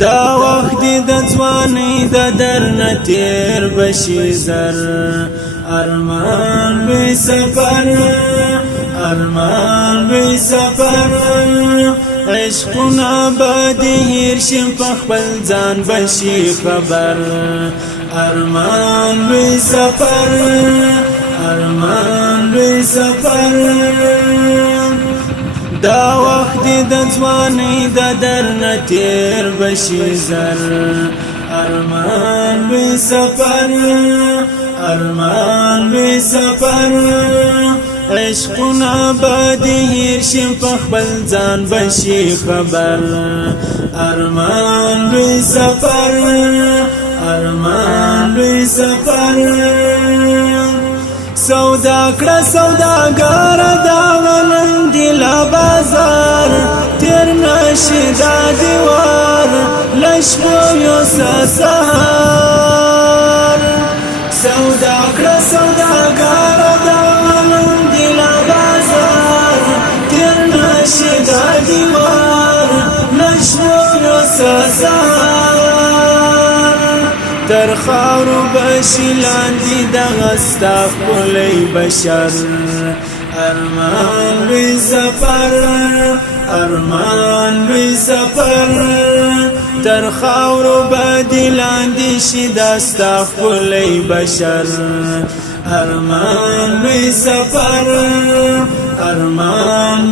دا وخت د ځوانۍ د درنه تیر بشي زر ارمان بی سفر ارمان بی سفر عشقنا بدی هیر شم په خپل ځان بشي خبر ارمان بی سفر ارمان بی سفر دا وخت د ځوانۍ د درنه تیر بشي زر ارمان بی سفر ارمان بی سفر عشقنا بدی هیر شم په خپل ځان بشي خبر ارمان بی سفر ارمان بی سفر سودا کړه سوداګر دا ولند لا بازار تیر نشي دا دیوار لشبو یو سهار سودا کړه سوداګر دا ولند لا بازار تیر نشي دا دیوار لشبو یو سهار تر خاورو بشي لاندې دغه ستا ښکلی بشر ارمان بی سفر ارمان بی سفر تر خاورو بدی لاندې شي دا ستا ښکلی بشر ارمان بی سفر ارمان